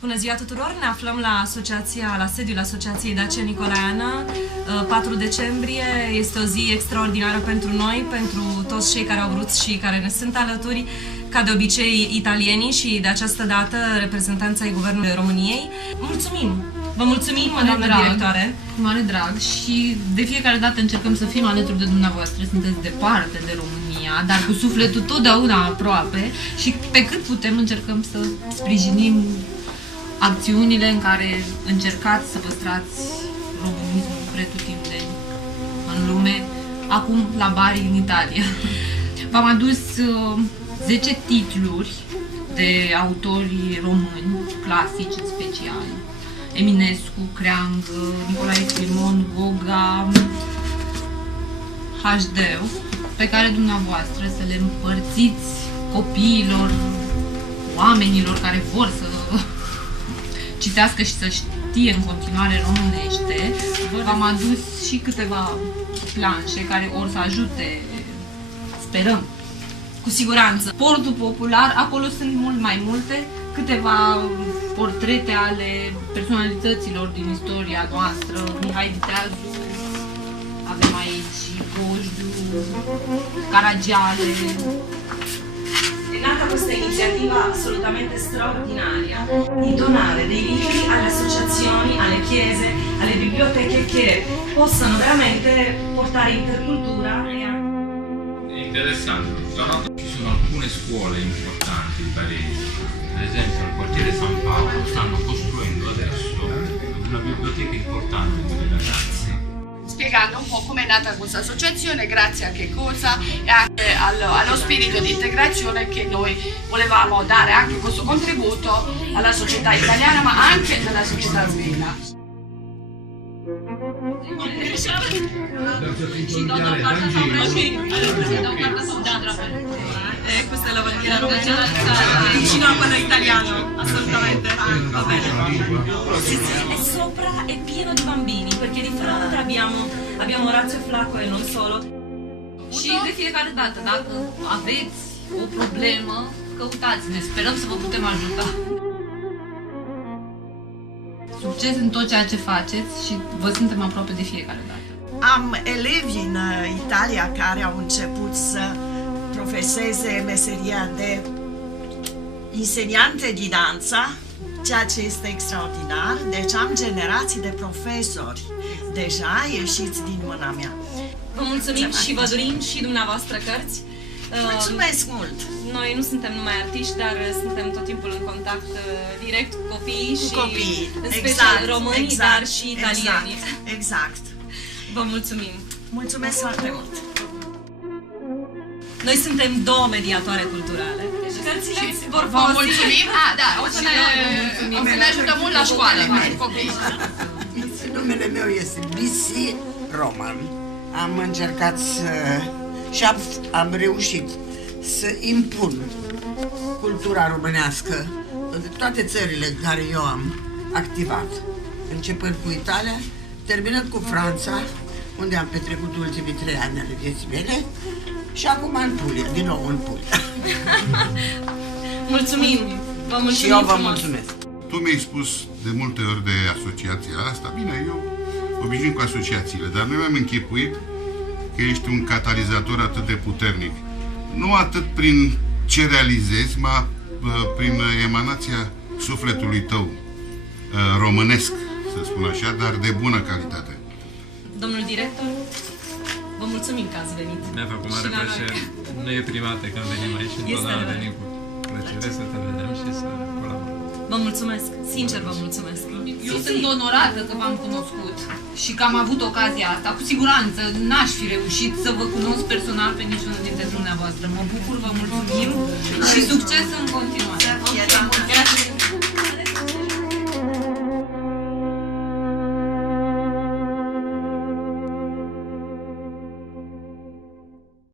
Bună ziua tuturor! Ne aflăm la sediul Asociației Dacia Nicolaeană. 4 decembrie este o zi extraordinară pentru noi, pentru toți cei care au vrut și care ne sunt alături, ca de obicei italienii și de această dată reprezentanța ai Guvernului României. Mulțumim! Vă mulțumim, doamnă directoare! Cu mare drag și de fiecare dată încercăm să fim alături de dumneavoastră. Sunteți departe de România, dar cu sufletul totdeauna aproape și pe cât putem încercăm să sprijinim acțiunile în care încercați să păstrați românismul pretutindeni în lume, acum la Bari, în Italia. V-am adus 10 titluri de autori români, clasici în special. Eminescu, Creang, Nicolae Sclimon, Goga, Hașdeu, pe care dumneavoastră să le împărțiți copiilor, oamenilor care vor să citească și să știe în continuare românește. V-am adus și câteva planșe care or să ajute, sperăm, cu siguranță. Portul popular, acolo sunt mult mai multe, câteva portrete ale personalităților din istoria noastră, Mihai Viteazu, avem aici Gojdu, Caragiale. È nata questa iniziativa assolutamente straordinaria di donare dei libri alle associazioni, alle chiese, alle biblioteche che possano veramente portare intercultura e anche... È interessante, tra l'altro ci sono alcune scuole importanti di Parigi, ad esempio al quartiere San Paolo stanno costruendo adesso una biblioteca importante per i ragazzi. Spiegando un po' come è nata questa associazione, grazie a che cosa e anche allo spirito di integrazione che noi volevamo dare anche questo contributo alla società italiana ma anche alla società svena. Questa è la bandiera romana vicino a quella italiana, assolutamente. Va bene. Sì, e sopra è pieno di bambini, perché di fronte abbiamo Orazio Flacco e non solo. Și de fiecare dată, dacă aveți o problemă, căutați-ne, sperăm să vă putem ajuta. Succes în tot ceea ce faceți și vă suntem aproape de fiecare dată. Am elevi în Italia care au început să profeseze meseria de inseniante di danza, ceea ce este extraordinar. Deci am generații de profesori deja ieșiți din mâna mea. Vă mulțumim și vă dorim și dumneavoastră cărți. Mulțumesc mult! Noi nu suntem numai artiști, dar suntem tot timpul în contact direct cu copiii și în special românii, dar și italienii. Exact. Vă mulțumim! Mulțumesc foarte mult! Noi suntem două mediatoare culturale. Și cărțile vor Vă mulțumim! Da, o să ne ajută mult la școală, pentru copii. Numele meu este Bisi Roman. Am încercat și am reușit să impun cultura românească în toate țările în care eu am activat, începând cu Italia, terminând cu Franța, unde am petrecut ultimii 3 ani ale vieții mele, și acum în Puglia, din nou în Puglia. Mulțumim! Vă mulțumim! Și eu vă mulțumesc! Tu mi-ai spus de multe ori de asociația asta. Bine, eu obișnuit cu asociațiile, dar nu mi-am închipuit că ești un catalizator atât de puternic. Nu atât prin ce realizezi, ma prin emanația sufletului tău românesc, să spun așa, dar de bună calitate. Domnul director, vă mulțumim că ați venit. Mi-a făcut mare plăcere. Nu e prima dată când venim aici, întotdeauna venim cu plăcere să te vedem și să colaborăm. Vă mulțumesc, sincer vă mulțumesc. Eu sunt onorată că v-am cunoscut și că am avut ocazia asta. Cu siguranță n-aș fi reușit să vă cunosc personal pe niciunul dintre dumneavoastră. Mă bucur, vă mulțumim și succes în continuare.